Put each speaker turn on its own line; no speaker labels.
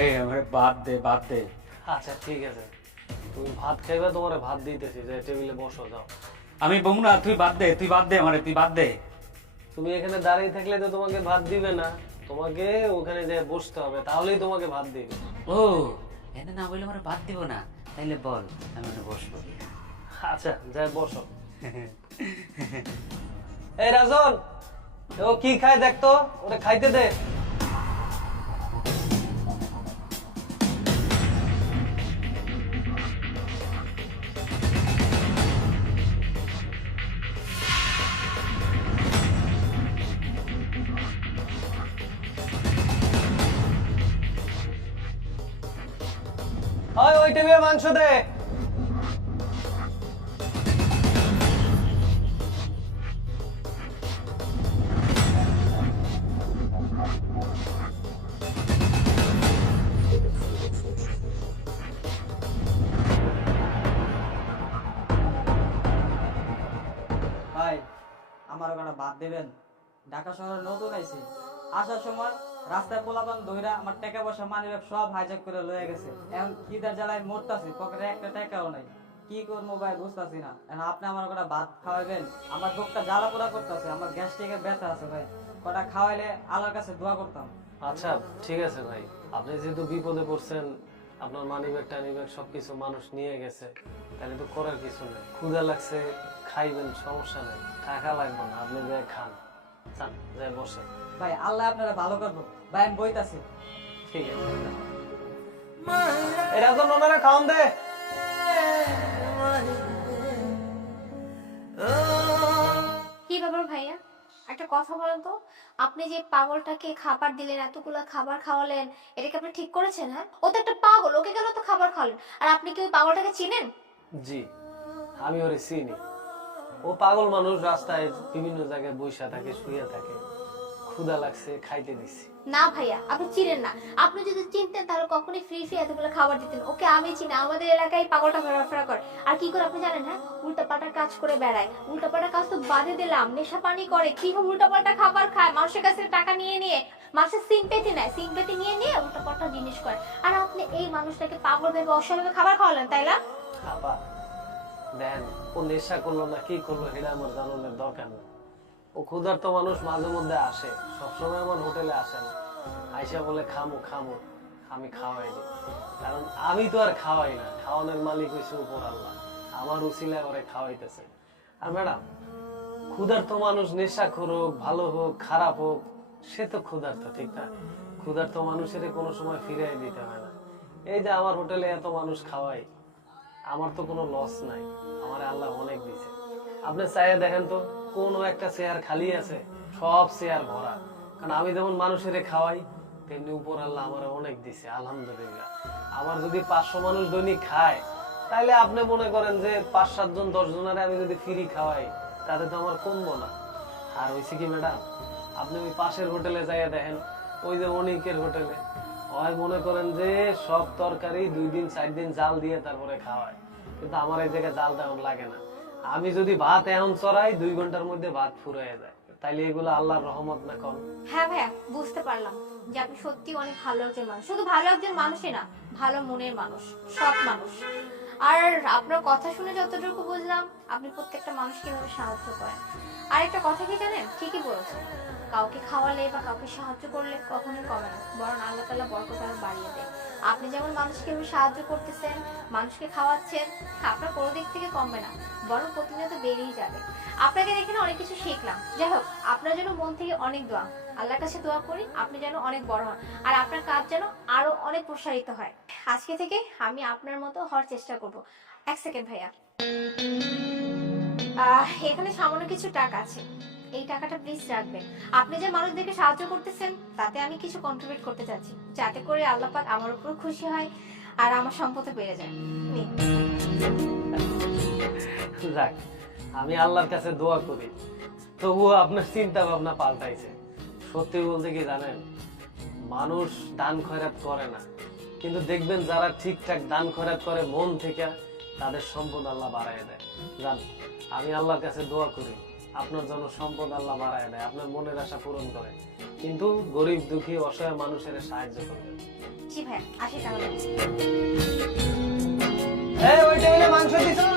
এই আমার দে দে।
আচ্ছা ঠিক আছে। তুমি ভাত খাইবা তোমার ভাত দিতেছি যে টেবিলে বসো যাও।
আমি বমু না তুই বাদ দে তুই বাদ দে আমারে তুই বাদ দে।
তুমি এখানে দাঁড়িয়ে থাকলে তো তোমাকে ভাত দিবে না। তোমাকে ওখানে যে বসতে হবে তাহলেই তোমাকে ভাত দিবে।
ও এনে না বলে আমার বাদ দিব না। তাইলে বল আমি ওখানে বসবো।
আচ্ছা যাই বসো। এই রাজন ও কি খায় দেখতো? ওটা খাইতে দে। ওই ওই টেবিলে মাংস দে।
ভাই, আমার ওখানে বাদ দেবেন। ঢাকা শহরে নতুন আইছি। আসার সময় রাস্তায় পোলাপান দইরা আমার টাকা পয়সা মানি ব্যাগ সব হাইজ্যাক করে লয়ে গেছে। এখন কিদার জ্বালায় মরতাছি, পকেটে একটা টাকাও নাই। কি করব ভাই, বুঝতাছি না। এখন আপনি আমার কটা ভাত খাওয়াবেন আমার বুকটা জ্বালা পোড়া করতেছে, আমার গ্যাস্ট্রিকের ব্যথা আছে ভাই। কটা খাওয়াইলে আল্লাহর কাছে দোয়া করতাম।
আচ্ছা ঠিক আছে ভাই। আপনি যেহেতু বিপদে পড়ছেন, আপনার মানি ব্যাগ টানি ব্যাগ সবকিছু মানুষ নিয়ে গেছে, তাহলে তো করার কিছু নেই। ক্ষুধা লাগছে, খাইবেন, সমস্যা নেই। টাকা লাগবে না, আপনি যে খান।
ভাই আল্লাহ আপনারা ভালো করব। ভাই আমি বইতাছি।
ঠিক আছে এরা তো ওনারা খাওয়ান দে।
কি ব্যাপার ভাইয়া? একটা কথা বলেন তো আপনি যে পাগলটাকে খাবার দিলেন এতগুলো খাবার খাওয়ালেন এটাকে আপনি ঠিক করেছেন হ্যাঁ? ও তো একটা পাগল ওকে কেন তো খাবার খাওয়ালেন? আর আপনি কি ওই পাগলটাকে চিনেন?
জি আমি ওরে চিনি। ও পাগল মানুষ রাস্তায় বিভিন্ন জায়গায় বৈশা থাকে শুয়ে থাকে। ক্ষুধা লাগছে খাইতে দিছি।
না ভাইয়া আপনি চিনেন না। আপনি যদি চিনতেন তাহলে কখনই ফ্রি ফ্রি এতগুলো খাবার দিতেন। ওকে আমি চিনি আমাদের এলাকায় পাগলটা ঘোরাফেরা করে। আর কি করে আপনি জানেন হ্যাঁ? উল্টাপাল্টা কাজ করে বেড়ায়। উল্টাপাল্টা কাজ তো বাদে দিলাম নেশা পানি করে। কি উল্টাপাল্টা খাবার খায় মানুষের কাছে টাকা নিয়ে নিয়ে। মানুষের সিম্পেতি নেয় সিম্পেতি নিয়ে নিয়ে উল্টাপাল্টা জিনিস করে। আর আপনি এই মানুষটাকে পাগল ভেবে অস্বাভাবিক খাবার খাওয়ালেন তাই না?
আপা দেন, ও নেশা করল না, কি করল এটা আমার জানানোর দরকার নেই। ও ক্ষুধার্ত মানুষ মাঝে মধ্যে আসে, সবসময় আমার হোটেলে আসে না। আইসা বলে, খামো খামো, আমি খাওয়াই দিই কারণ আমি তো আর খাওয়াই না, খাওয়ানোর মালিক হয়েছে উপর আল্লাহ, আমার উচিলায় ওরে খাওয়াইতেছে। আর ম্যাডাম, ক্ষুধার্ত মানুষ নেশা করুক, ভালো হোক, খারাপ হোক, সে তো ক্ষুধার্ত, ঠিক না? ক্ষুধার্ত মানুষের কোনো সময় ফিরিয়ে দিতে হয় না। এই যে আমার হোটেলে এত মানুষ খাওয়াই আমার তো কোনো লস নাই। আমার আল্লাহ অনেক দিছে আপনি চাইয়ে দেখেন তো, কোনো একটা চেয়ার খালি আছে, সব চেয়ার ভরা। কারণ আমি যেমন মানুষের খাওয়াই, তেমনি উপর আল্লাহ আমার অনেক দিছে আলহামদুলিল্লাহ। আমার যদি পাঁচশো মানুষ দৈনিক খায় তাহলে আপনি মনে করেন যে পাঁচ সাতজন দশ জনের আমি যদি ফ্রি খাওয়াই, তাতে তো আমার কমবো না। আর হয়েছে কি ম্যাডাম আপনি ওই পাশের হোটেলে যাইয়া দেখেন, ওই যে অনেকের হোটেলে হয় মনে করেন যে সব তরকারি দুই দিন, চার দিন জাল দিয়ে তারপরে খাওয়ায়। কিন্তু আমার এই জায়গায় জাল তেমন লাগে না। আমি যদি ভাত এখন চড়াই, দুই ঘণ্টার মধ্যে ভাত ফুরাইয়া যায়। তাইলে এগুলো আল্লাহর রহমত না কম।
হ্যাঁ ভাইয়া, বুঝতে পারলাম যে আপনি সত্যি অনেক ভালো একজন মানুষ। শুধু ভালো একজন মানুষই না, ভালো মনের মানুষ, সৎ মানুষ। আর আপনার কথা শুনে যতটুকু বুঝলাম আপনি প্রত্যেকটা মানুষকে এভাবে সাহায্য করেন। আর একটা কথা কি জানেন? ঠিকই বলেছেন। কাউকে খাওয়ালে বা কাউকে সাহায্য করলে কখনোই কমে না। বরং আল্লাহ তালা বরকত আরও বাড়িয়ে দেয় আপনি যেমন মানুষকে সাহায্য করতেছেন, মানুষকে খাওয়াচ্ছেন, আপনার কোনো দিক থেকে কমবে না। বরং প্রতিনিয়ত বেড়েই যাবে। আপনাকে দেখে না অনেক কিছু শিখলাম। যাই হোক, আপনার জন্য মন থেকে অনেক দোয়া। আল্লাহর কাছে দোয়া করি, আপনি যেন অনেক বড় হন। আর আপনার কাজ যেন আরও অনেক প্রসারিত হয়। আজকে থেকে আমি আপনার মতো হওয়ার চেষ্টা করব। এক সেকেন্ড ভাইয়া। এখানে সামান্য কিছু টাকা আছে। এই টাকাটা প্লিজ রাখবেন। আপনি যে মানুষদেরকে সাহায্য করতেছেন, তাতে আমি কিছু কন্ট্রিবিউট করতে চাচ্ছি। যাতে করে আমার উপর খুশি হয় আর আমার সম্পদও বেড়ে যায়।
আমি আল্লাহর কাছে দোয়া করি। তবুও আপনার চিন্তা ভাবনা পাল্টাইছে। সত্যি বলতে কি জানেন, মানুষ দান খয়রাত করে না। কিন্তু দেখবেন যারা ঠিকঠাক দান খয়রাত করে মন থেকে তাদের সম্পদ আল্লাহ বাড়ায় দেয়। জান আমি আল্লাহর কাছে দোয়া করি আপনার জন্য সম্পদ আল্লাহ বাড়ায় দেয় আপনার মনের আশা পূরণ করে। কিন্তু গরিব দুঃখী অসহায় মানুষের সাহায্য করবেন
জি ভাই আসি তাহলে।
এই ওইটা মাংস দিছো?